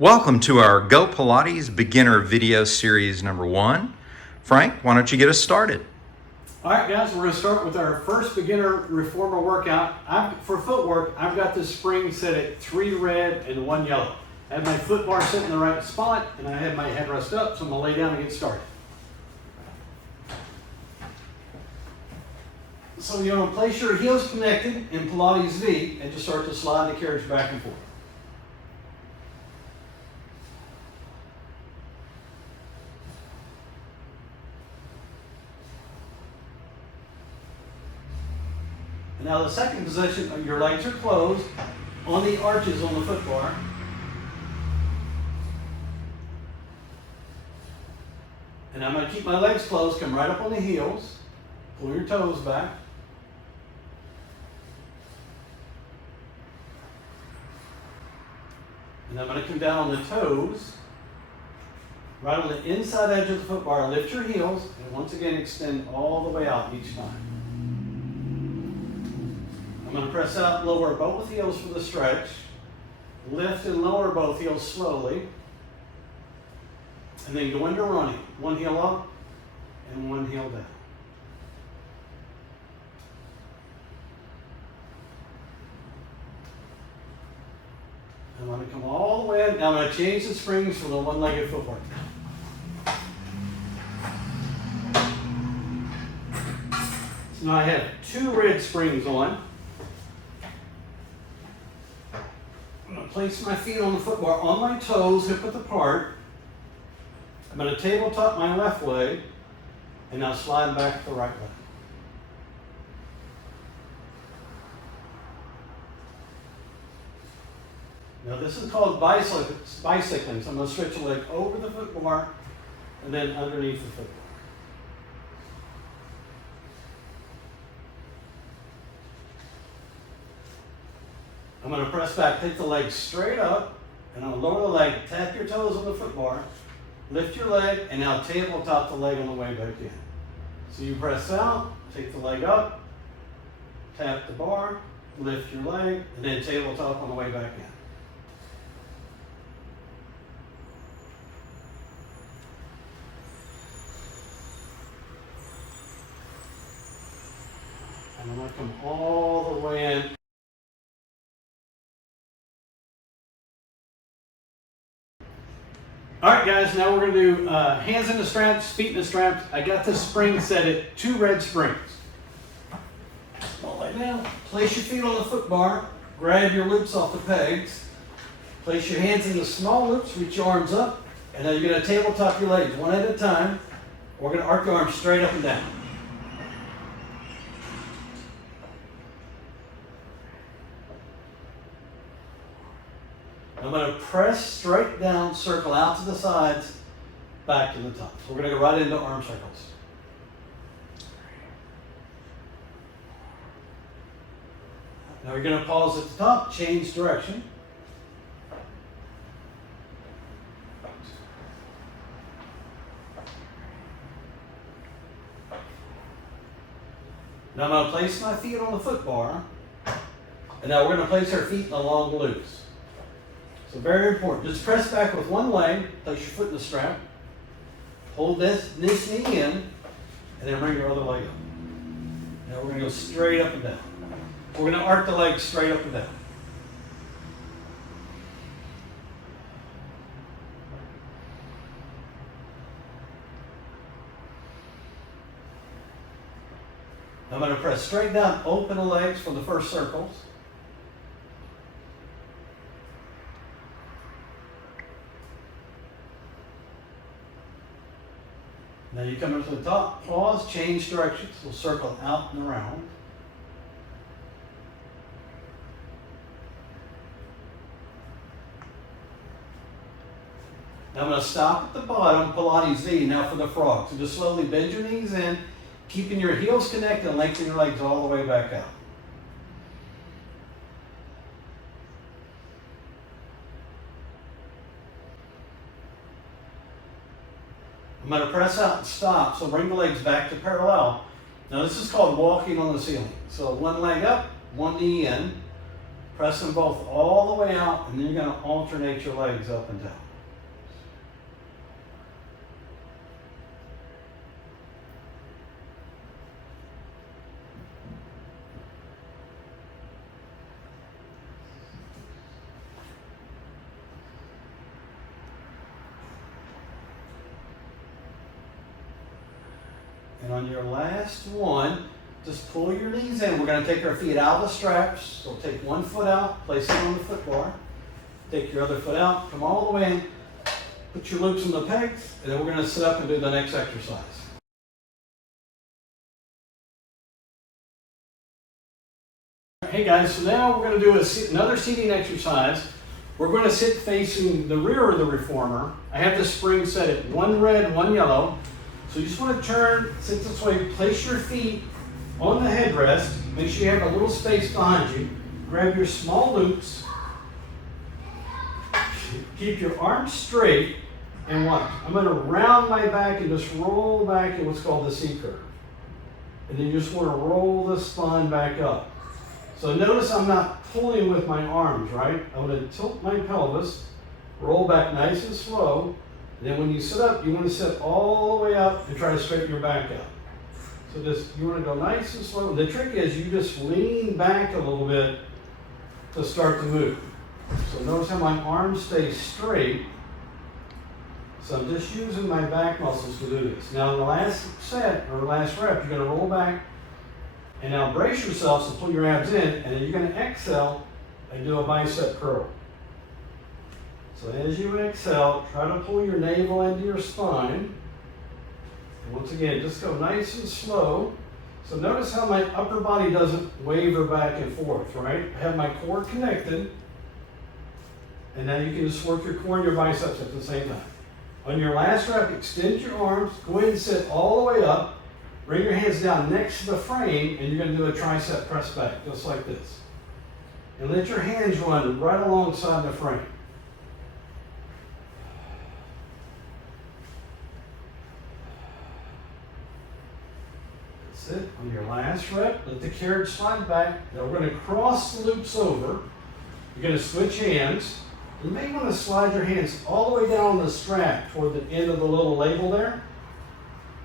Welcome to our Go Pilates Beginner Video Series number 1. Frank, why don't you get us started? All right, guys, we're going to start with our first beginner reformer workout. For footwork, I've got this spring set at 3 red and 1 yellow. I have my foot bar set in the right spot, and I have my headrest up, so I'm going to lay down and get started. So you're going to place your heels connected in Pilates V and just start to slide the carriage back and forth. And now the second position, your legs are closed on the arches on the foot bar. And I'm going to keep my legs closed, come right up on the heels, pull your toes back. And I'm going to come down on the toes, right on the inside edge of the foot bar, lift your heels, and once again extend all the way out each time. I'm going to press out, lower both heels for the stretch, lift and lower both heels slowly, and then go into running. One heel up and one heel down. I'm going to come all the way in. Now I'm going to change the springs for the one-legged footwork. So now I have 2 red springs on. I'm going to place my feet on the foot bar on my toes, hip width apart. I'm going to tabletop my left leg and now slide back the right leg. Now this is called bicycling. So I'm going to stretch a leg over the foot bar and then underneath the foot bar. I'm going to press back, take the leg straight up, and I'll lower the leg, tap your toes on the foot bar, lift your leg, and now tabletop the leg on the way back in. So you press out, take the leg up, tap the bar, lift your leg, and then tabletop on the way back in. And I'm going to come all the way in. All right, guys, now we're going to do hands in the straps, feet in the straps. I got this spring set at 2 red springs. I'll lay down. Place your feet on the foot bar. Grab your loops off the pegs. Place your hands in the small loops. Reach your arms up. And now you're going to tabletop your legs one at a time. We're going to arc the arms straight up and down. I'm going to press straight down, circle out to the sides, back to the top. So we're going to go right into arm circles. Now you're going to pause at the top, change direction. Now I'm going to place my feet on the foot bar, and now we're going to place our feet in the long loops. So very important. Just press back with one leg, place your foot in the strap, hold this knee in, and then bring your other leg up. Now we're going to go straight up and down. We're going to arc the legs straight up and down. Now I'm going to press straight down, open the legs for the first circles. Now you come up to the top, pause, change directions. We'll circle out and around. Now I'm going to stop at the bottom, Pilates V, now for the frog. So just slowly bend your knees in, keeping your heels connected and lengthen your legs all the way back out. I'm going to press out and stop, so bring the legs back to parallel. Now this is called walking on the ceiling. So one leg up, one knee in, Press them both all the way out, and then you're going to alternate your legs up and down. And on your last one, just pull your knees in. We're going to take our feet out of the straps. So take one foot out, place it on the foot bar. Take your other foot out, come all the way in, put your loops in the pegs, and then we're going to sit up and do the next exercise. Hey guys, so now we're going to do another seating exercise. We're going to sit facing the rear of the reformer. I have the spring set at one red, one yellow. So you just want to turn, sit this way, place your feet on the headrest. Make sure you have a little space behind you. Grab your small loops. Keep your arms straight and watch. I'm going to round my back and just roll back in what's called the C curve. And then you just want to roll the spine back up. So notice I'm not pulling with my arms, right? I'm going to tilt my pelvis, roll back nice and slow. And then when you sit up, you want to sit all the way up and try to straighten your back out. So just, you want to go nice and slow. The trick is you just lean back a little bit to start to move. So notice how my arms stay straight. So I'm just using my back muscles to do this. Now in the last set, or last rep, you're going to roll back. And now brace yourself, so pull your abs in, and then you're going to exhale and do a bicep curl. So as you exhale, try to pull your navel into your spine. And once again, just go nice and slow. So notice how my upper body doesn't waver back and forth, right? I have my core connected. And now you can just work your core and your biceps at the same time. On your last rep, extend your arms, go ahead and sit all the way up. Bring your hands down next to the frame, and you're going to do a tricep press back, just like this. And let your hands run right alongside the frame. That's it. On your last rep, let the carriage slide back. Now we're going to cross the loops over. You're going to switch hands. You may want to slide your hands all the way down the strap toward the end of the little label there.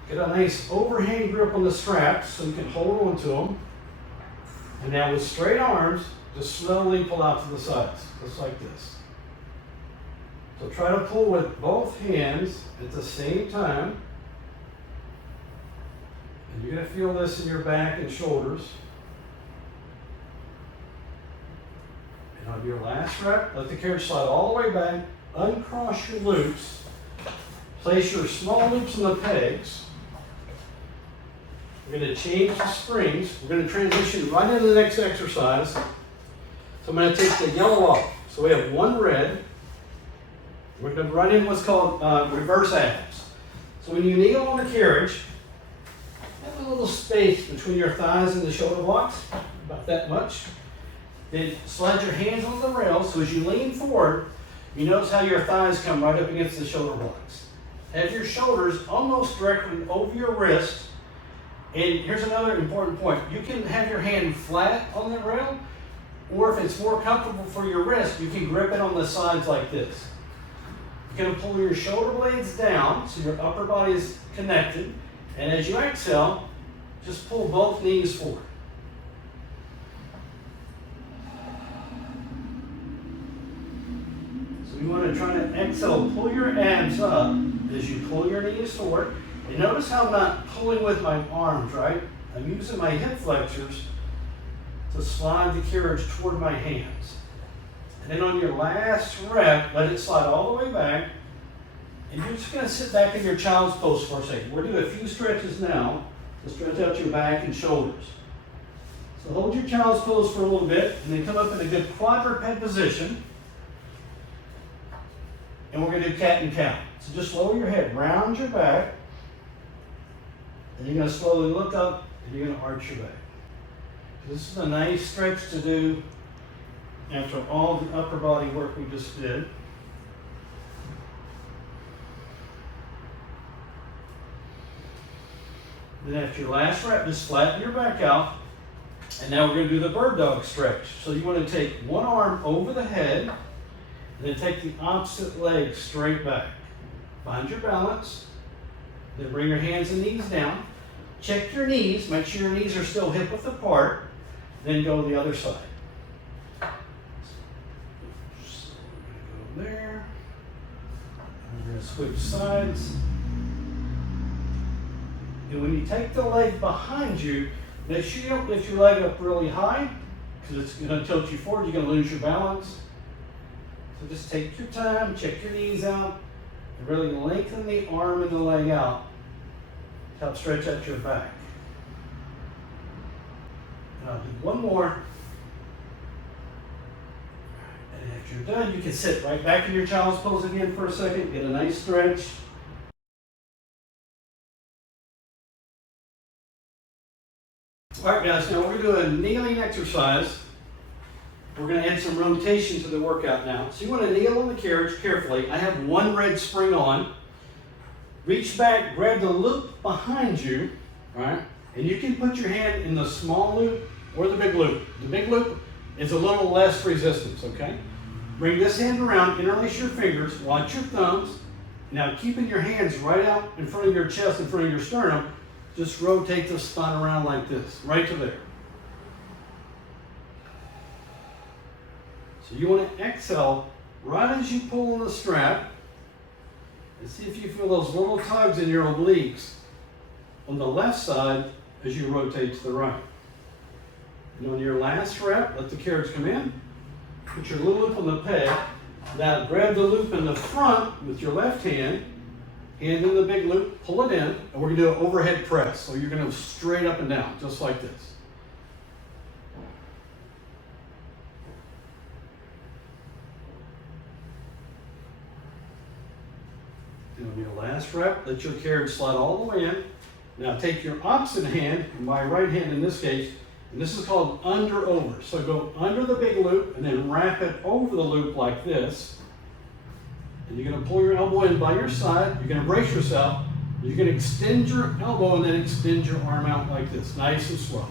Get a nice overhand grip on the straps so you can hold on to them. And now with straight arms, just slowly pull out to the sides, just like this. So try to pull with both hands at the same time. And you're going to feel this in your back and shoulders. And on your last rep, let the carriage slide all the way back, uncross your loops, place your small loops on the pegs. We're going to change the springs. We're going to transition right into the next exercise. So I'm going to take the yellow off. So we have one red. We're going to run in what's called reverse abs. So when you kneel on the carriage, have a little space between your thighs and the shoulder blocks, about that much. Then slide your hands on the rails. So as you lean forward, you notice how your thighs come right up against the shoulder blocks. Have your shoulders almost directly over your wrist. And here's another important point. You can have your hand flat on the rail, or if it's more comfortable for your wrist, you can grip it on the sides like this. You're going to pull your shoulder blades down so your upper body is connected. And as you exhale, just pull both knees forward. So you want to try to exhale, pull your abs up as you pull your knees forward. And notice how I'm not pulling with my arms, right? I'm using my hip flexors to slide the carriage toward my hands. And then on your last rep, let it slide all the way back. And you're just going to sit back in your child's pose for a second. We're doing a few stretches now to stretch out your back and shoulders. So hold your child's pose for a little bit, and then come up in a good quadruped position. And we're going to do cat and cow. So just lower your head, round your back. And you're going to slowly look up, and you're going to arch your back. This is a nice stretch to do after all the upper body work we just did. Then after your last rep, just flatten your back out. And now we're going to do the bird dog stretch. So you want to take one arm over the head, and then take the opposite leg straight back. Find your balance. Then bring your hands and knees down. Check your knees. Make sure your knees are still hip width apart. Then go to the other side. So we're going to go there. We're going to switch sides. And when you take the leg behind you, make sure you don't lift your leg up really high, because it's going to tilt you forward. You're going to lose your balance. So just take your time, check your knees out, and really lengthen the arm and the leg out to help stretch out your back. And I'll do one more. And after you're done, you can sit right back in your child's pose again for a second, get a nice stretch. All right, guys, now we're going to do a kneeling exercise. We're going to add some rotation to the workout now. So you want to kneel in the carriage carefully. I have one red spring on. Reach back, grab the loop behind you, right? And you can put your hand in the small loop or the big loop. The big loop is a little less resistance, okay? Bring this hand around, interlace your fingers, watch your thumbs. Now keeping your hands right out in front of your chest, in front of your sternum, just rotate the spine around like this, right to there. So you want to exhale right as you pull on the strap, and see if you feel those little tugs in your obliques on the left side as you rotate to the right. And on your last rep, let the carriage come in, put your little loop on the peg. Now grab the loop in the front with your left hand, hand in the big loop, pull it in, and we're going to do an overhead press. So you're going to go straight up and down, just like this. And on your last rep, let your carriage slide all the way in. Now take your opposite hand, my right hand in this case, and this is called under over. So go under the big loop and then wrap it over the loop like this. And you're going to pull your elbow in by your side. You're going to brace yourself. You're going to extend your elbow and then extend your arm out like this, nice and slow.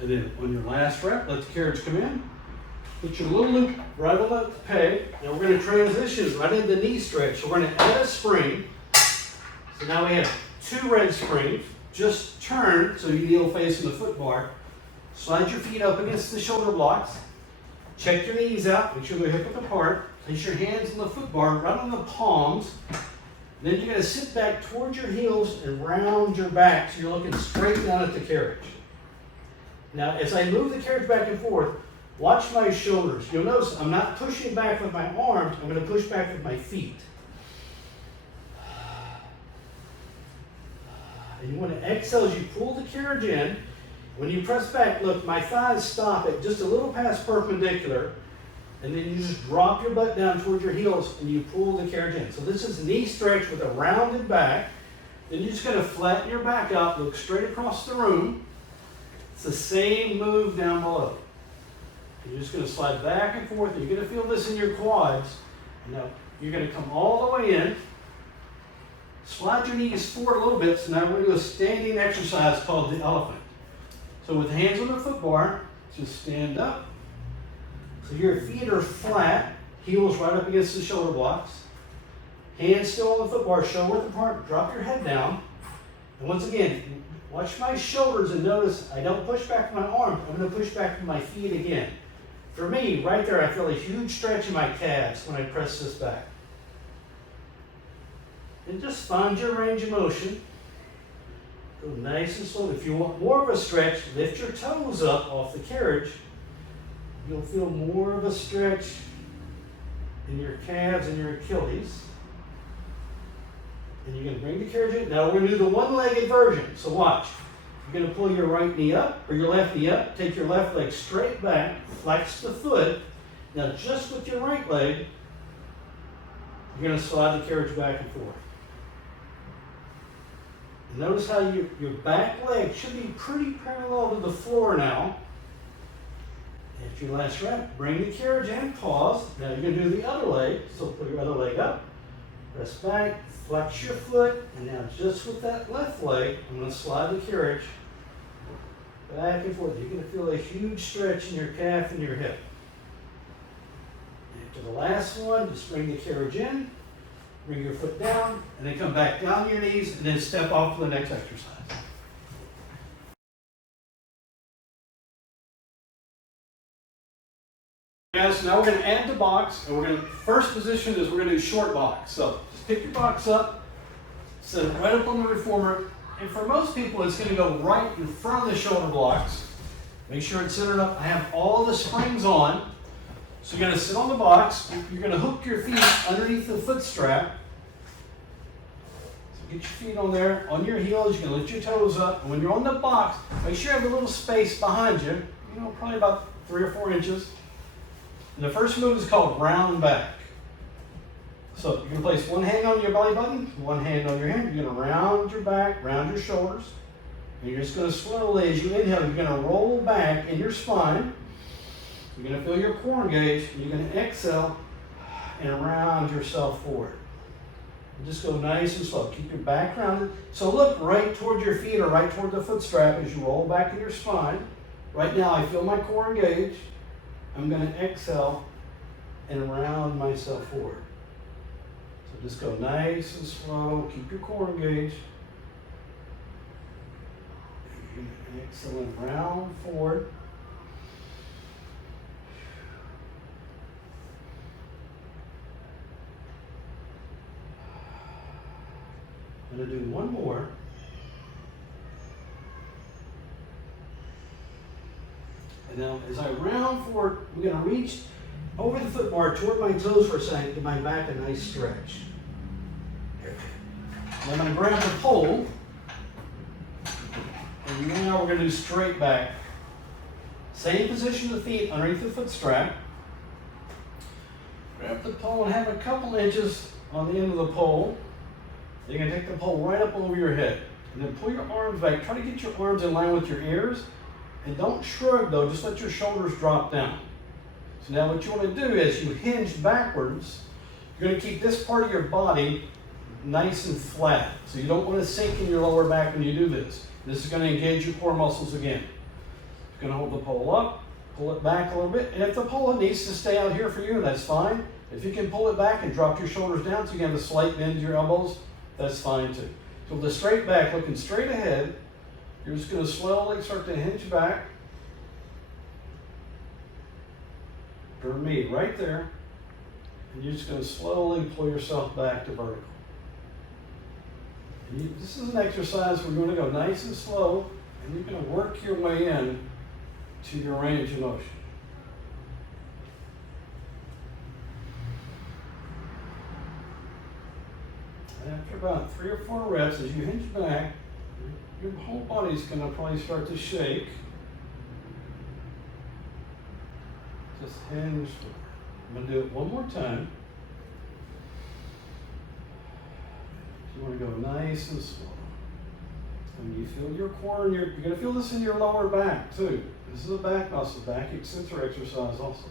And then on your last rep, let the carriage come in. Put your little loop right on the peg. Now we're going to transition right into the knee stretch. So we're going to add a spring. So now we have 2 red springs. Just turn so you kneel facing the foot bar. Slide your feet up against the shoulder blocks. Check your knees out. Make sure they're hip width apart. Place your hands on the foot bar right on the palms. Then you're going to sit back towards your heels and round your back so you're looking straight down at the carriage. Now, as I move the carriage back and forth, watch my shoulders. You'll notice I'm not pushing back with my arms. I'm going to push back with my feet. And you want to exhale as you pull the carriage in. When you press back, look, my thighs stop at just a little past perpendicular. And then you just drop your butt down towards your heels and you pull the carriage in. So this is knee stretch with a rounded back. Then you're just going to flatten your back out, look straight across the room. It's the same move down below. And you're just going to slide back and forth. And you're going to feel this in your quads. Now, you're going to come all the way in. Slide your knees forward a little bit. So now we're going to do a standing exercise called the elephant. So with hands on the foot bar, just stand up. So your feet are flat, heels right up against the shoulder blocks. Hands still on the foot bar, shoulder width apart. Drop your head down. And once again, watch my shoulders and notice I don't push back with my arms. I'm going to push back with my feet again. For me, right there, I feel a huge stretch in my calves when I press this back. And just find your range of motion. Go nice and slow. If you want more of a stretch, lift your toes up off the carriage. You'll feel more of a stretch in your calves and your Achilles. And you're going to bring the carriage in. Now we're going to do the one-legged version. So watch. You're going to pull your right knee up or your left knee up. Take your left leg straight back. Flex the foot. Now just with your right leg, you're going to slide the carriage back and forth. Notice how your back leg should be pretty parallel to the floor now. After your last rep, bring the carriage in, pause. Now you're gonna do the other leg. So put your other leg up, press back, flex your foot, and now just with that left leg, I'm gonna slide the carriage back and forth. You're gonna feel a huge stretch in your calf and your hip. After the last one, just bring the carriage in, bring your foot down, and then come back down to your knees, and then step off to the next exercise. Guys, now we're going to add the box, and we're going to, first position is we're going to do short box. So just pick your box up, set it right up on the reformer, and for most people it's going to go right in front of the shoulder blocks. Make sure it's centered up. I have all the springs on. So you're going to sit on the box, you're going to hook your feet underneath the foot strap. So get your feet on there, on your heels, you can lift your toes up. And when you're on the box, make sure you have a little space behind you, probably about 3 or 4 inches. And the first move is called round back. So you're going to place one hand on your belly button, one hand on your hip. You're going to round your back, round your shoulders. And you're just going to slowly, as you inhale, you're going to roll back in your spine. You're going to feel your core engage, and you're going to exhale and round yourself forward. And just go nice and slow. Keep your back rounded. So look right toward your feet or right toward the foot strap as you roll back in your spine. Right now I feel my core engage. I'm going to exhale and round myself forward. So just go nice and slow. Keep your core engaged. And exhale and round forward. I'm going to do one more. And now as I round forward, I'm going to reach over the foot bar toward my toes for a second, give my back a nice stretch. And I'm going to grab the pole. And now we're going to do straight back. Same position of the feet underneath the foot strap. Grab the pole and have a couple inches on the end of the pole. You're going to take the pole right up over your head. And then pull your arms back. Try to get your arms in line with your ears. And don't shrug though, just let your shoulders drop down. So now what you want to do is you hinge backwards. You're going to keep this part of your body nice and flat. So you don't want to sink in your lower back when you do this. This is going to engage your core muscles again. You're going to hold the pole up, pull it back a little bit. And if the pole needs to stay out here for you, that's fine. If you can pull it back and drop your shoulders down so you can have a slight bend to your elbows, that's fine too. So with the straight back, looking straight ahead, you're just going to slowly start to hinge back. Pyramid right there. And you're just going to slowly pull yourself back to vertical. This is an exercise where you're going to go nice and slow, and you're going to work your way in to your range of motion. After about 3 or 4 reps, as you hinge back, your whole body's going to probably start to shake. Just hinge. I'm going to do it one more time. You want to go nice and slow. And you feel your core, and you're going to feel this in your lower back too. This is a back muscle, back extensor exercise also.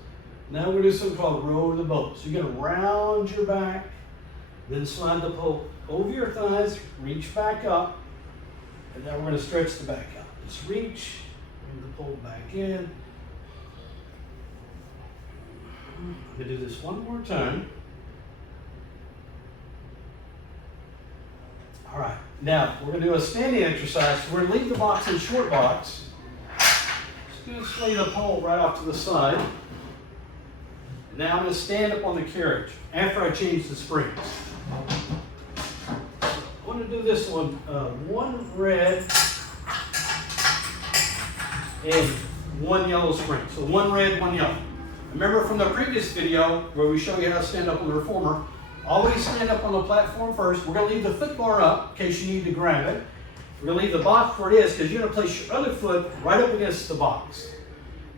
Now we're going to do something called row the boat. So you're going to round your back, then slide the pole over your thighs, reach back up, and now we're going to stretch the back out. Just reach, bring the pole back in. I'm going to do this one more time. All right, now we're going to do a standing exercise. So we're going to leave the box in short box. Just going to swing the pole right off to the side. Now I'm going to stand up on the carriage after I change the springs. I want to do this one, one red and one yellow spring. So one red, one yellow. Remember from the previous video where we show you how to stand up on the reformer, always stand up on the platform first. We're going to leave the foot bar up in case you need to grab it. We're going to leave the box where it is because you're going to place your other foot right up against the box.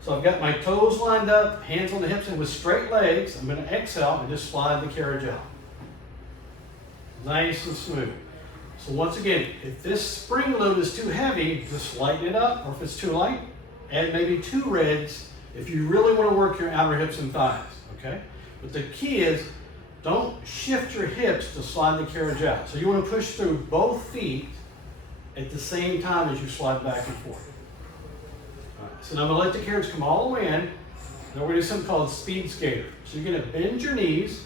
So I've got my toes lined up, hands on the hips, and with straight legs, I'm going to exhale and just slide the carriage out. Nice and smooth. So once again, if this spring load is too heavy, just lighten it up, or if it's too light, add maybe 2 reds if you really want to work your outer hips and thighs, okay? But the key is, don't shift your hips to slide the carriage out. So you want to push through both feet at the same time as you slide back and forth. All right, so now I'm going to let the carriage come all the way in. Then we're going to do something called speed skater. So you're going to bend your knees,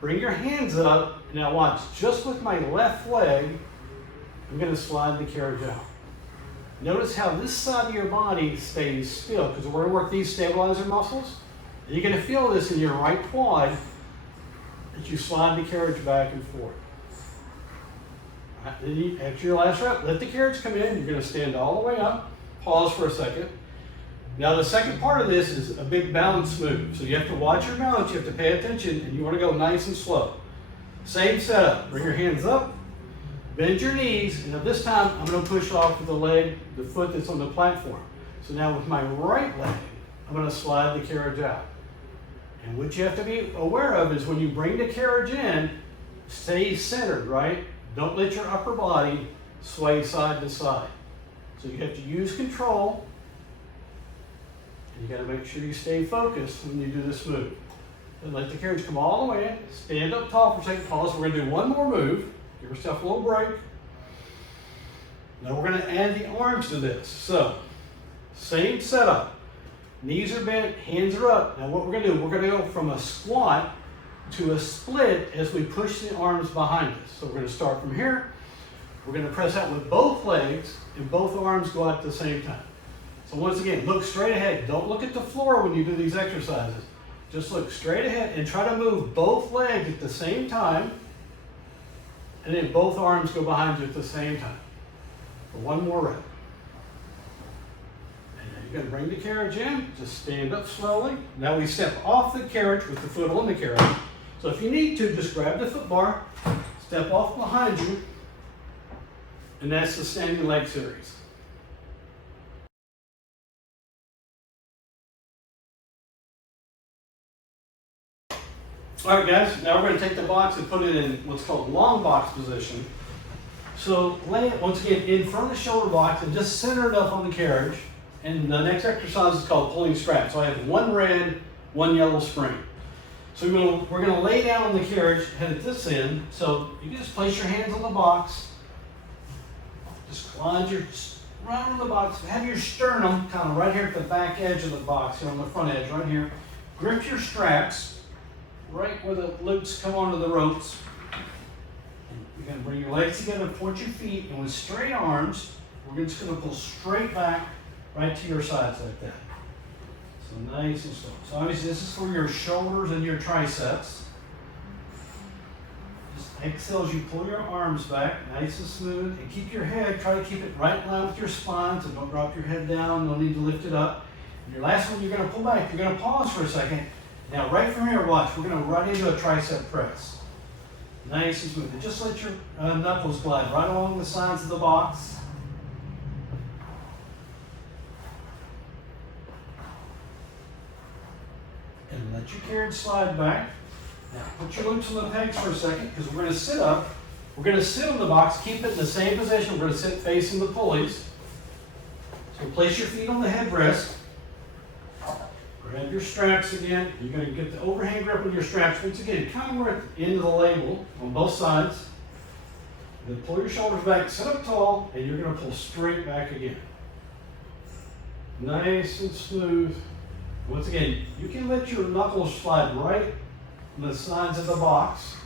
bring your hands up. Now watch, just with my left leg, I'm going to slide the carriage out. Notice how this side of your body stays still, because we're going to work these stabilizer muscles. And you're going to feel this in your right quad as you slide the carriage back and forth. All right, then after your last rep, let the carriage come in. You're going to stand all the way up. Pause for a second. Now the second part of this is a big balance move. So you have to watch your balance. You have to pay attention, and you want to go nice and slow. Same setup. Bring your hands up. Bend your knees, and this time I'm going to push off with the leg, the foot that's on the platform. So now with my right leg, I'm going to slide the carriage out. And what you have to be aware of is when you bring the carriage in, stay centered, right? Don't let your upper body sway side to side. So you have to use control, and you got to make sure you stay focused when you do this move. And let the carriage come all the way in. Stand up tall for a second, pause. We're going to do one more move. Give yourself a little break. Now we're going to add the arms to this. So, same setup. Knees are bent, hands are up. Now what we're going to do, we're going to go from a squat to a split as we push the arms behind us. So we're going to start from here. We're going to press out with both legs, and both arms go out at the same time. So once again, look straight ahead. Don't look at the floor when you do these exercises. Just look straight ahead and try to move both legs at the same time. And then both arms go behind you at the same time. For one more rep. And then you're going to bring the carriage in. Just stand up slowly. Now we step off the carriage with the foot on the carriage. So if you need to, just grab the foot bar, step off behind you, and that's the standing leg series. All right, guys, now we're going to take the box and put it in what's called long box position. So lay it once again in front of the shoulder box and just center it up on the carriage. And the next exercise is called pulling straps. So I have one red, one yellow spring. So we're going to lay down on the carriage, head at this end. So you can just place your hands on the box. Just glide right on the box. Have your sternum kind of right here at the back edge of the box, here on the front edge, right here. Grip your straps right where the loops come onto the ropes. And you're going to bring your legs together, point your feet, and with straight arms, we're just going to pull straight back right to your sides like that. So nice and slow. So obviously this is for your shoulders and your triceps. Just exhale as you pull your arms back, nice and smooth, and keep your head, try to keep it right in line with your spine, so don't drop your head down, no need to lift it up. And your last one, you're going to pull back, you're going to pause for a second. Now right from here, watch, we're going to run into a tricep press. Nice and smooth. And just let your knuckles glide right along the sides of the box. And let your carriage slide back. Now put your loops on the pegs for a second, because we're going to sit up. We're going to sit on the box, keep it in the same position. We're going to sit facing the pulleys. So place your feet on the headrest. Grab your straps again. You're going to get the overhand grip on your straps. Once again, kind of where at the end of the label on both sides. Then pull your shoulders back, sit up tall, and you're going to pull straight back again. Nice and smooth. Once again, you can let your knuckles slide right on the sides of the box.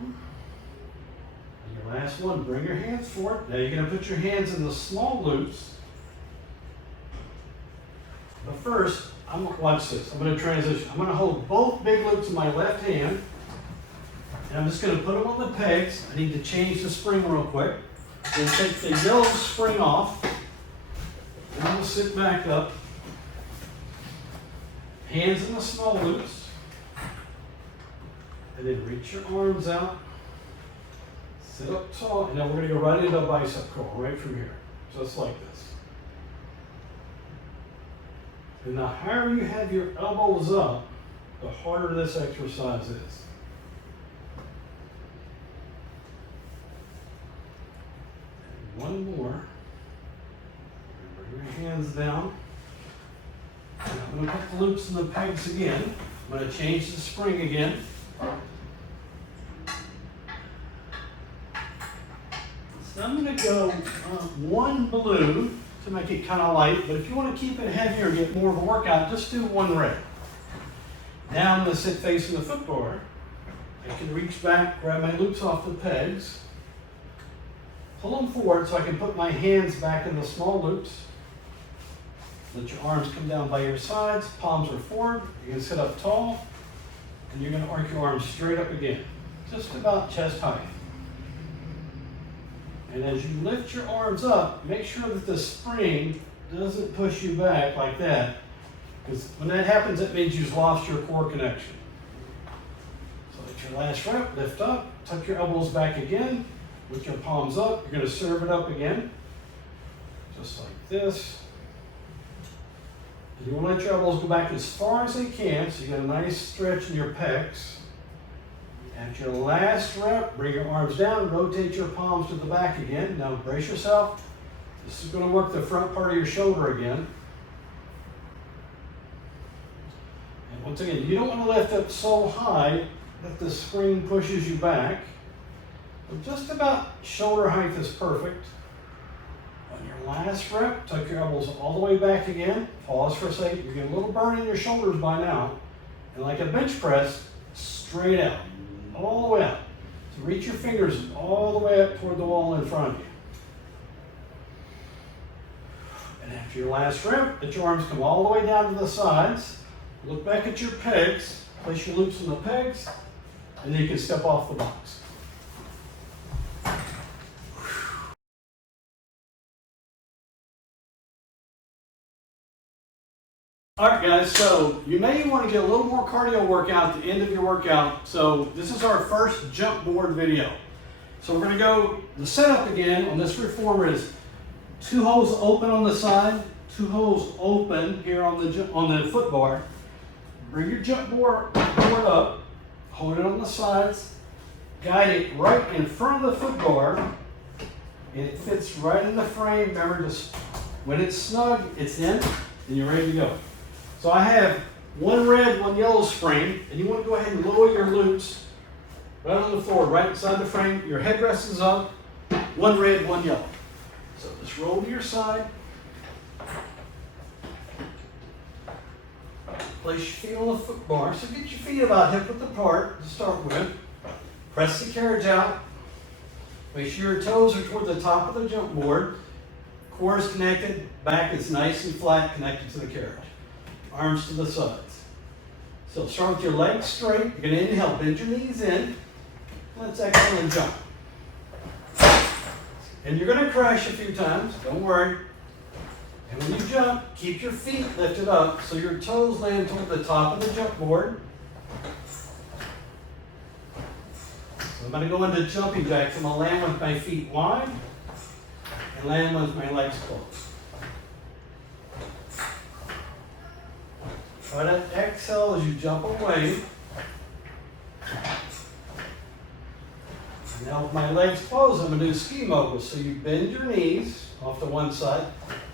And your last one, bring your hands forward. Now you're going to put your hands in the small loops. But first, watch this. I'm going to transition. I'm going to hold both big loops in my left hand. And I'm just going to put them on the pegs. I need to change the spring real quick. Then take the yellow spring off. And we'll sit back up. Hands in the small loops. And then reach your arms out. Sit up tall. And now we're going to go right into a bicep curl, right from here. Just like this. And the higher you have your elbows up, the harder this exercise is. And one more. Bring your hands down. And I'm going to put the loops in the pegs again. I'm going to change the spring again. So I'm going to go one blue to make it kind of light, but if you want to keep it heavier and get more of a workout, just do one red. Now I'm going to sit facing the footbar. I can reach back, grab my loops off the pegs, pull them forward so I can put my hands back in the small loops. Let your arms come down by your sides, palms are forward. You're going to sit up tall, and you're going to arc your arms straight up again, just about chest height. And as you lift your arms up, make sure that the spring doesn't push you back like that, because when that happens, it means you've lost your core connection. So at your last rep, lift up, tuck your elbows back again, with your palms up. You're going to serve it up again, just like this. And you want to let your elbows go back as far as they can, so you get a nice stretch in your pecs. At your last rep, bring your arms down, rotate your palms to the back again. Now brace yourself. This is going to work the front part of your shoulder again. And once again, you don't want to lift up so high that the spring pushes you back. But just about shoulder height is perfect. On your last rep, tuck your elbows all the way back again. Pause for a second. You're getting a little burn in your shoulders by now. And like a bench press, straight out, all the way out. So reach your fingers all the way up toward the wall in front of you. And after your last rep, let your arms come all the way down to the sides. Look back at your pegs, place your loops in the pegs, and then you can step off the box. All right, guys, so you may want to get a little more cardio workout at the end of your workout. So this is our first jump board video. So we're going to go, the setup again on this reformer is 2 holes open on the side, 2 holes open here on the foot bar. Bring your jump board up, hold it on the sides, guide it right in front of the foot bar, and it fits right in the frame. Remember, just when it's snug, it's in, and you're ready to go. So I have 1 red, 1 yellow spring, and you want to go ahead and lower your loops right on the floor, right inside the frame. Your headrest is up, 1 red, 1 yellow. So just roll to your side. Place your feet on the foot bar. So get your feet about hip width apart to start with. Press the carriage out. Make sure your toes are toward the top of the jump board. Core is connected. Back is nice and flat, connected to the carriage. Arms to the sides. So start with your legs straight. You're going to inhale, bend your knees in. Let's exhale and jump. And you're going to crash a few times. Don't worry. And when you jump, keep your feet lifted up so your toes land toward the top of the jump board. So I'm going to go into jumping jacks. I'm going to land with my feet wide and land with my legs closed. Try to exhale as you jump away. And now with my legs closed, I'm going to do ski moguls. So you bend your knees off to one side,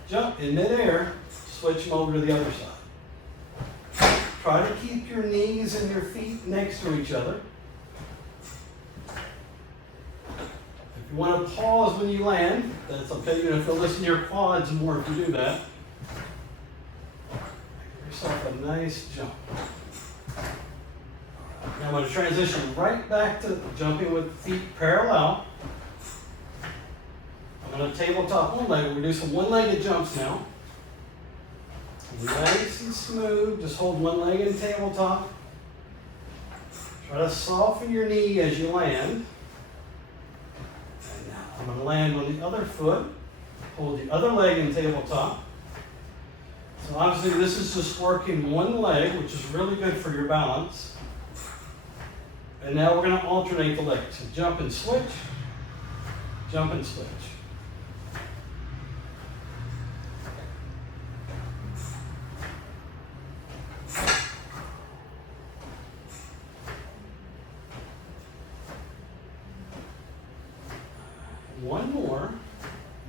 jump in midair, switch them over to the other side. Try to keep your knees and your feet next to each other. If you want to pause when you land, that's okay. You're going to feel this in your quads more if you do that. Give yourself a nice jump. Now I'm going to transition right back to jumping with feet parallel. I'm going to tabletop one leg. We're going to do some one-legged jumps now. Nice and smooth. Just hold one leg in tabletop. Try to soften your knee as you land. And now I'm going to land on the other foot. Hold the other leg in tabletop. So obviously this is just working one leg, which is really good for your balance. And now we're going to alternate the legs. So jump and switch. Jump and switch. One more.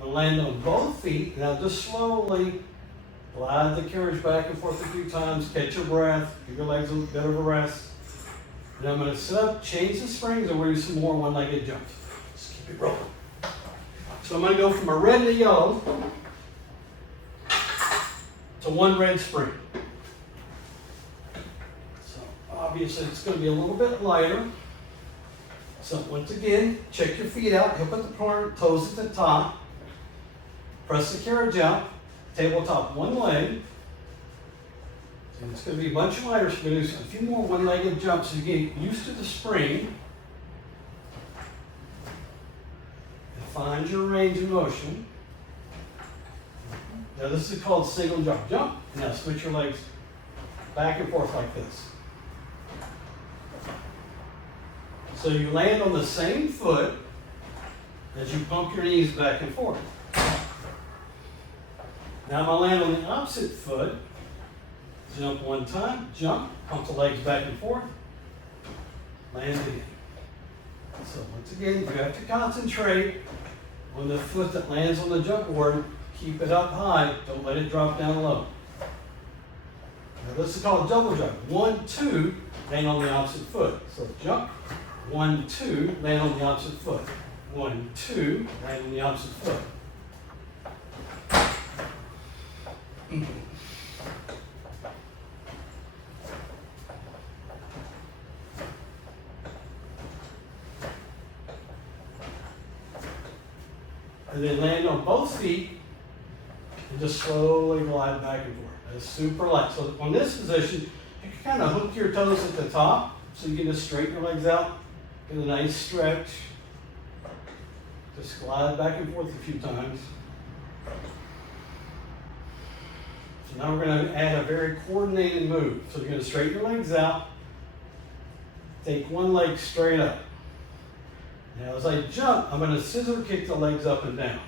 I'm going to land on both feet. Now just slowly Glide the carriage back and forth a few times, catch your breath, give your legs a bit of a rest. And I'm going to sit up, change the springs, and we'll do some more one-legged jumps. Just keep it rolling. So I'm going to go from a red and a yellow to one red spring. So obviously it's going to be a little bit lighter. So once again, check your feet out, hip at the front, toes at the top. Press the carriage out, tabletop one leg. And it's going to be a bunch lighter, so we're going to do a few more one-legged jumps so you get used to the spring. And find your range of motion. Now this is called single jump. Jump, and now switch your legs back and forth like this. So you land on the same foot as you pump your knees back and forth. Now I'm going to land on the opposite foot. Jump one time, jump, pump the legs back and forth, land again. So once again, you have to concentrate on the foot that lands on the jump board. Keep it up high, don't let it drop down low. Now this is called double jump. 1, 2, land on the opposite foot. So jump, 1, 2, land on the opposite foot. 1, 2, land on the opposite foot. And then land on both feet and just slowly glide back and forth. That's super light. So on this position, you can kind of hook your toes at the top so you can just straighten your legs out, get a nice stretch. Just glide back and forth a few times. So now we're going to add a very coordinated move. So you're going to straighten your legs out, take one leg straight up. Now as I jump, I'm going to scissor kick the legs up and down.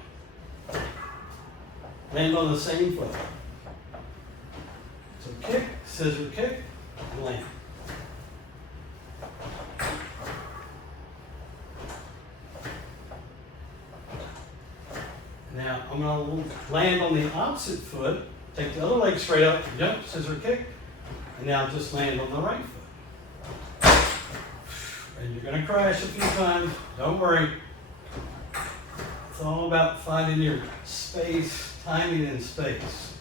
Land on the same foot. So kick, scissor kick, and land. Now I'm going to land on the opposite foot, take the other leg straight up, jump, scissor kick, and now just land on the right foot. And you're going to crash a few times, don't worry. It's all about finding your space, timing and space.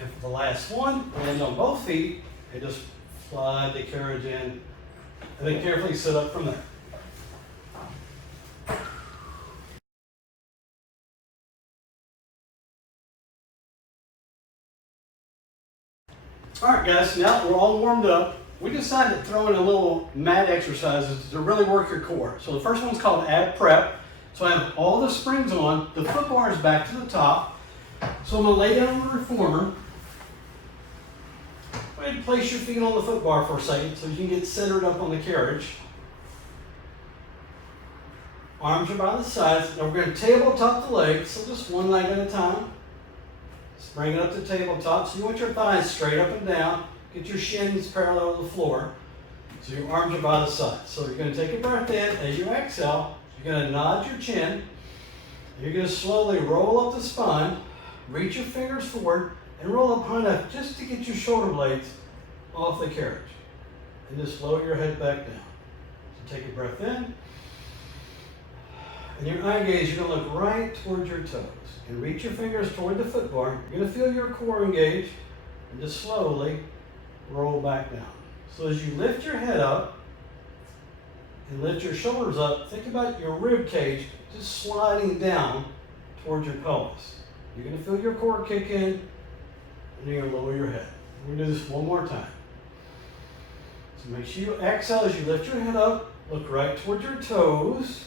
And for the last one, land on both feet and just slide the carriage in and then carefully sit up from there. All right guys, now we're all warmed up. We decided to throw in a little mat exercises to really work your core. So the first one's called ab prep. So I have all the springs on, the foot bar is back to the top. So I'm gonna lay down on the reformer. Go ahead and place your feet on the foot bar for a second so you can get centered up on the carriage. Arms are by the sides. Now we're gonna tabletop the legs, so just one leg at a time. Just bring it up to tabletop. So you want your thighs straight up and down. Get your shins parallel to the floor. So your arms are by the sides. So you're going to take a breath in. As you exhale, you're going to nod your chin. You're going to slowly roll up the spine, reach your fingers forward, and roll up high enough just to get your shoulder blades off the carriage. And just lower your head back down. So take a breath in. And your eye gaze, you're going to look right towards your toes. And reach your fingers toward the foot bar. You're going to feel your core engage. And just slowly roll back down. So as you lift your head up and lift your shoulders up, think about your rib cage just sliding down towards your pelvis. You're going to feel your core kick in, and you're going to lower your head. We're going to do this one more time. So make sure you exhale as you lift your head up, look right towards your toes.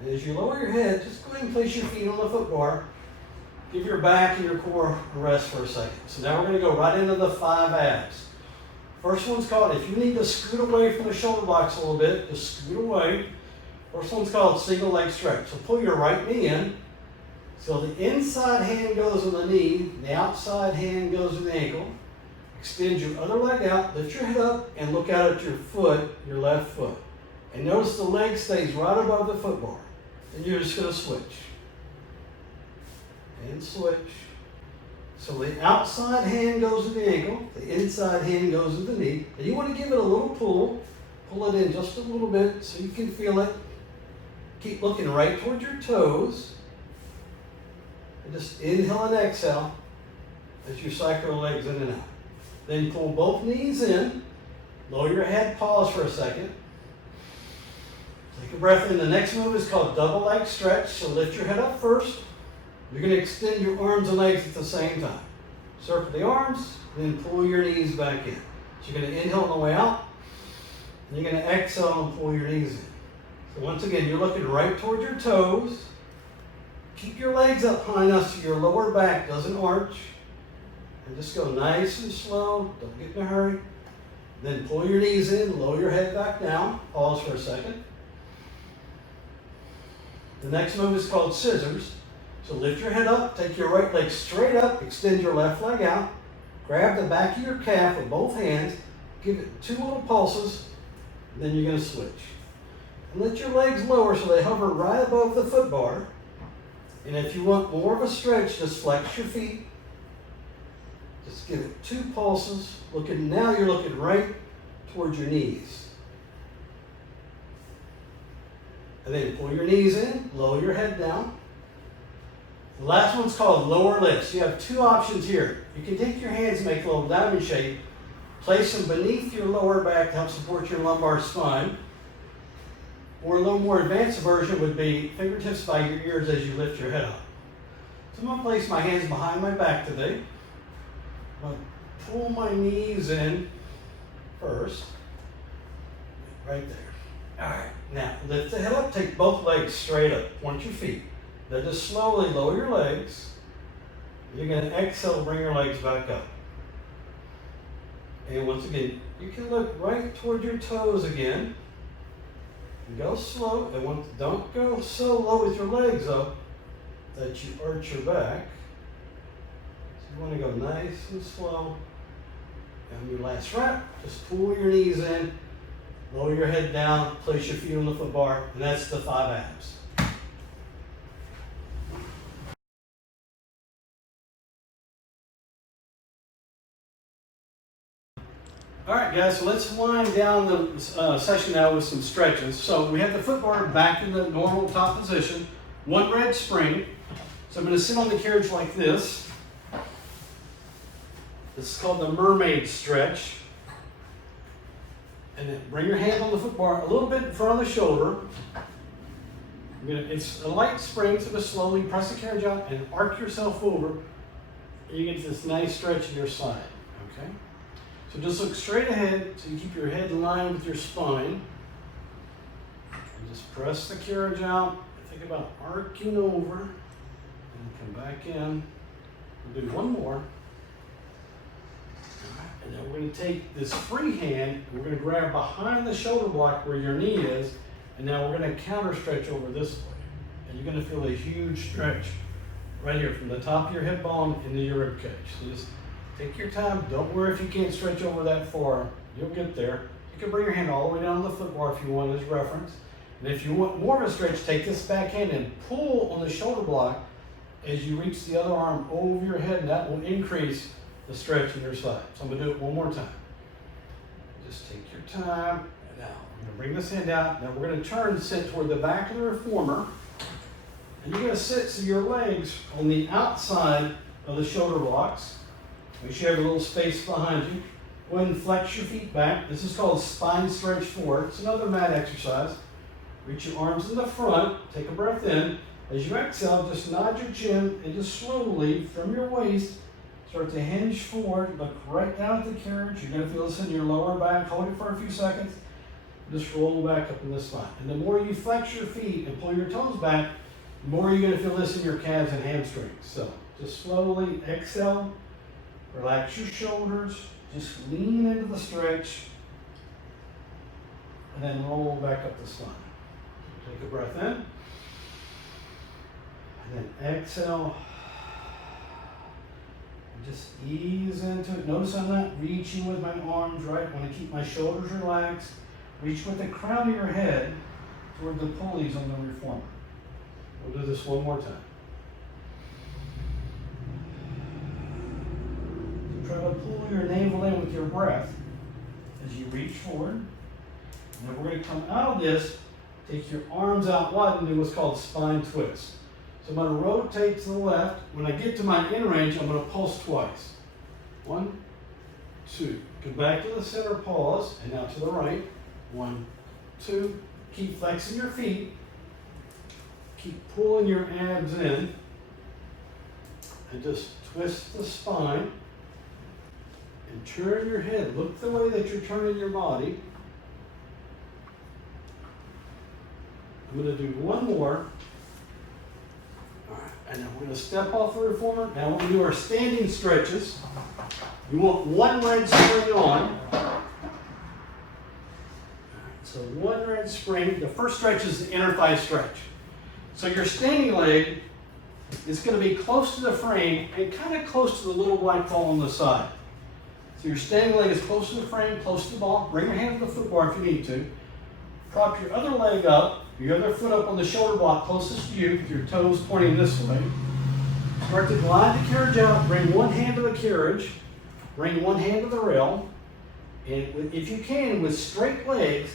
And as you lower your head, just go ahead and place your feet on the foot bar. Give your back and your core a rest for a second. So now we're going to go right into the 5 abs. First one's called, if you need to scoot away from the shoulder blocks a little bit, just scoot away. First one's called single leg stretch. So pull your right knee in. So the inside hand goes on the knee, the outside hand goes to the ankle. Extend your other leg out, lift your head up, and look out at your foot, your left foot. And notice the leg stays right above the foot bar. And you're just going to switch. and switch. So the outside hand goes to the ankle, the inside hand goes to the knee. And you want to give it a little pull. Pull it in just a little bit so you can feel it. Keep looking right towards your toes. And just inhale and exhale as you cycle your legs in and out. Then pull both knees in. Lower your head, pause for a second. Take a breath in. The next move is called double leg stretch. So lift your head up first. You're going to extend your arms and legs at the same time. Circle the arms, then pull your knees back in. So you're going to inhale on the way out, and you're going to exhale and pull your knees in. So once again, you're looking right toward your toes. Keep your legs up high enough so your lower back doesn't arch. And just go nice and slow. Don't get in a hurry. Then pull your knees in, lower your head back down. Pause for a second. The next move is called scissors. So lift your head up, take your right leg straight up, extend your left leg out, grab the back of your calf with both hands, give it 2 little pulses, and then you're going to switch. And let your legs lower so they hover right above the foot bar. And if you want more of a stretch, just flex your feet. Just give it 2 pulses. Now you're looking right towards your knees. And then pull your knees in, lower your head down. The last one's called lower lifts. You have 2 options here. You can take your hands and make a little diamond shape, place them beneath your lower back to help support your lumbar spine. Or a little more advanced version would be fingertips by your ears as you lift your head up. So I'm going to place my hands behind my back today. I'm going to pull my knees in first. Right there. All right. Now lift the head up, take both legs straight up, point your feet. Then just slowly lower your legs. You're going to exhale, bring your legs back up. And once again, you can look right toward your toes again. And go slow. And don't go so low with your legs up that you arch your back. So you want to go nice and slow. And your last rep, just pull your knees in, lower your head down, place your feet on the foot bar, and that's the 5 abs. All right, guys, so let's wind down the session now with some stretches. So we have the foot bar back in the normal top position, 1 red spring. So I'm going to sit on the carriage like this. This is called the mermaid stretch. And then bring your hand on the foot bar a little bit in front of the shoulder. It's a light spring, so just slowly press the carriage out and arc yourself over. And you get this nice stretch in your side, okay? So just look straight ahead so you keep your head in line with your spine. And just press the carriage out. Think about arcing over and come back in. We'll do one more. And then we're going to take this free hand and we're going to grab behind the shoulder block where your knee is. And now we're going to counter stretch over this way. And you're going to feel a huge stretch right here from the top of your hip bone into your rib cage. So just take your time. Don't worry if you can't stretch over that far. You'll get there. You can bring your hand all the way down to the foot bar if you want as reference. And if you want more of a stretch, take this back hand and pull on the shoulder block as you reach the other arm over your head, and that will increase the stretch in your side. So I'm going to do it one more time. Just take your time. And now I'm going to bring this hand out. Now we're going to turn and sit toward the back of the reformer. And you're going to sit so your legs on the outside of the shoulder blocks. Make sure you have a little space behind you. Go ahead and flex your feet back. This is called spine stretch 4. It's another mat exercise. Reach your arms in the front. Take a breath in. As you exhale, just nod your chin and just slowly from your waist start to hinge forward. Look right down at the carriage. You're going to feel this in your lower back. Hold it for a few seconds. Just roll back up in the spine. And the more you flex your feet and pull your toes back, the more you're going to feel this in your calves and hamstrings. So just slowly exhale. Relax your shoulders. Just lean into the stretch. And then roll back up the spine. Take a breath in. And then exhale. And just ease into it. Notice I'm not reaching with my arms, right? I want to keep my shoulders relaxed. Reach with the crown of your head toward the pulleys on the reformer. We'll do this one more time. pull your navel in with your breath as you reach forward. And then we're going to come out of this, take your arms out wide and do what's called spine twist. So I'm going to rotate to the left. When I get to my in range, I'm going to pulse twice. 1, 2. Come back to the center, pause, and now to the right. 1, 2. Keep flexing your feet. Keep pulling your abs in. And just twist the spine. And turn your head. Look the way that you're turning your body. I'm going to do one more. All right, and then we're going to step off the reformer. Now we're going to do our standing stretches. You want one red spring on. All right, so one red spring. The first stretch is the inner thigh stretch. So your standing leg is going to be close to the frame and kind of close to the little white ball on the side. So your standing leg is close to the frame, close to the ball. Bring your hand to the foot bar if you need to. Prop your other leg up, your other foot up on the shoulder block closest to you with your toes pointing this way. Start to glide the carriage out. Bring one hand to the carriage. Bring one hand to the rail. And if you can, with straight legs,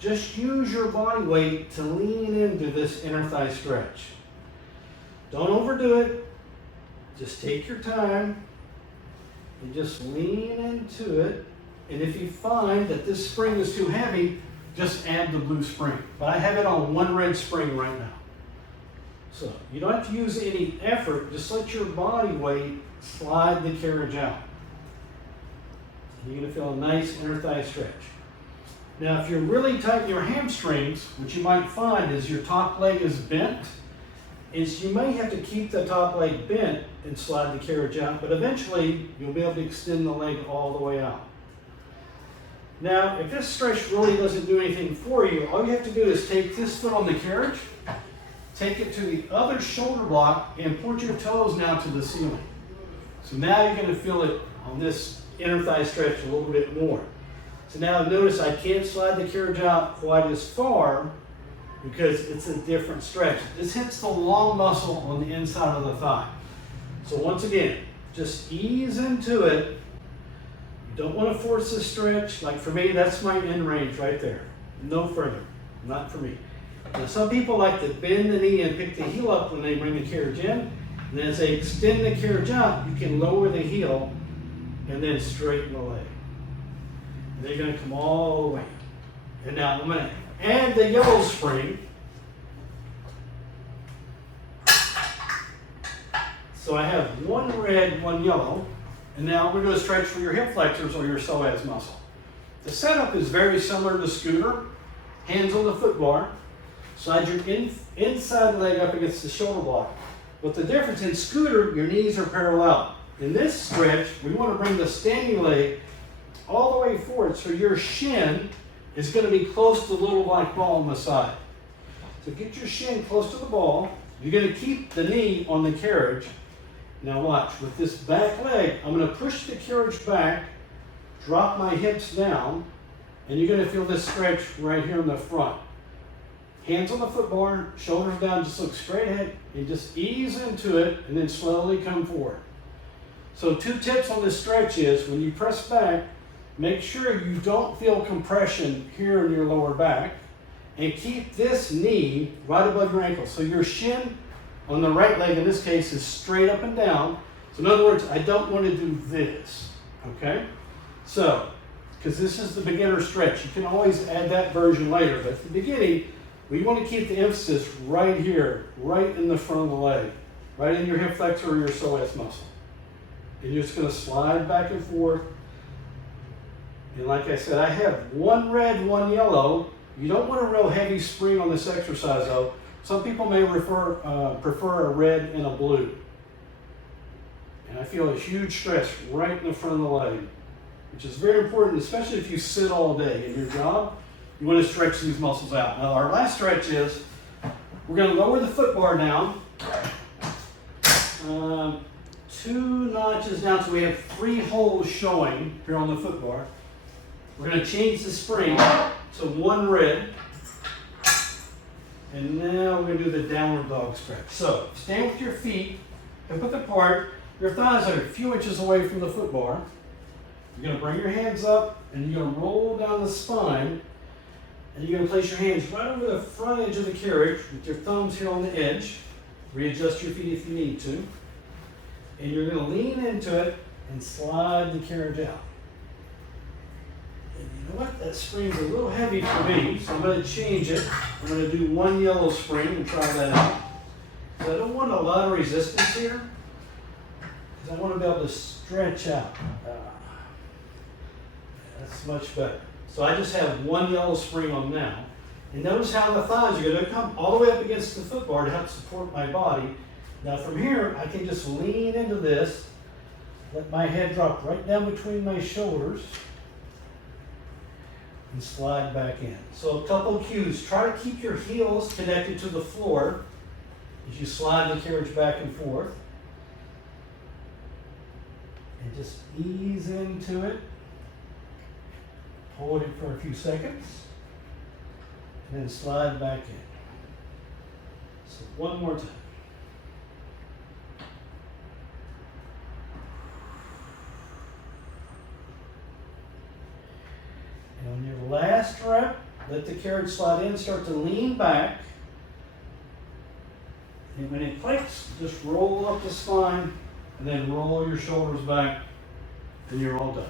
just use your body weight to lean into this inner thigh stretch. Don't overdo it. Just take your time and just lean into it. And if you find that this spring is too heavy, just add the blue spring. But I have it on one red spring right now. So you don't have to use any effort. Just let your body weight slide the carriage out. You're going to feel a nice inner thigh stretch. Now, if you're really tight in your hamstrings, what you might find is your top leg is bent, is you may have to keep the top leg bent and slide the carriage out, but eventually you'll be able to extend the leg all the way out. Now, if this stretch really doesn't do anything for you, all you have to do is take this foot on the carriage, take it to the other shoulder block, and point your toes now to the ceiling. So now you're going to feel it on this inner thigh stretch a little bit more. So now notice I can't slide the carriage out quite as far because it's a different stretch. This hits the long muscle on the inside of the thigh. So once again, just ease into it. You don't want to force the stretch. Like for me, that's my end range right there. No further. Not for me. Now some people like to bend the knee and pick the heel up when they bring the carriage in. And as they extend the carriage out, you can lower the heel and then straighten the leg. And they're going to come all the way. And now I'm going to add the yellow spring. So I have one red, one yellow. And now we're going to stretch for your hip flexors or your psoas muscle. The setup is very similar to scooter. Hands on the foot bar. Slide your inside leg up against the shoulder block. But the difference in scooter, your knees are parallel. In this stretch, we want to bring the standing leg all the way forward so your shin is going to be close to the little black ball on the side. So get your shin close to the ball. You're going to keep the knee on the carriage. Now watch, with this back leg, I'm going to push the carriage back, drop my hips down, and you're going to feel this stretch right here in the front. Hands on the foot bar, shoulders down, just look straight ahead, and just ease into it, and then slowly come forward. So 2 tips on this stretch is, when you press back, make sure you don't feel compression here in your lower back, and keep this knee right above your ankle. So your shin on the right leg, in this case, is straight up and down. So in other words, I don't want to do this, okay? So, because this is the beginner stretch, you can always add that version later, but at the beginning, we want to keep the emphasis right here, right in the front of the leg, right in your hip flexor or your psoas muscle. And you're just going to slide back and forth. And like I said, I have one red, one yellow. You don't want a real heavy spring on this exercise though. Some people may prefer a red and a blue. And I feel a huge stretch right in the front of the leg, which is very important, especially if you sit all day in your job. You want to stretch these muscles out. Now our last stretch is, we're going to lower the foot bar down 2 notches down so we have 3 holes showing here on the foot bar. We're going to change the spring to one red. And now we're going to do the downward dog stretch. So stand with your feet hip width apart. Your thighs are a few inches away from the foot bar. You're gonna bring your hands up and you're gonna roll down the spine, and you're gonna place your hands right over the front edge of the carriage with your thumbs here on the edge. Readjust your feet if you need to. And you're gonna lean into it and slide the carriage out. And you know what? That spring's a little heavy for me, so I'm gonna change it. I'm gonna do one yellow spring and try that out. So I don't want a lot of resistance here, because I want to be able to stretch out. That's much better. So I just have one yellow spring on now. And notice how the thighs are going to come all the way up against the foot bar to help support my body. Now from here, I can just lean into this, let my head drop right down between my shoulders, and slide back in. So a couple cues. Try to keep your heels connected to the floor as you slide the carriage back and forth. And just ease into it. Hold it for a few seconds. And then slide back in. So one more time. And on your last rep, let the carriage slide in, start to lean back. And when it clicks, just roll up the spine and then roll your shoulders back, and you're all done.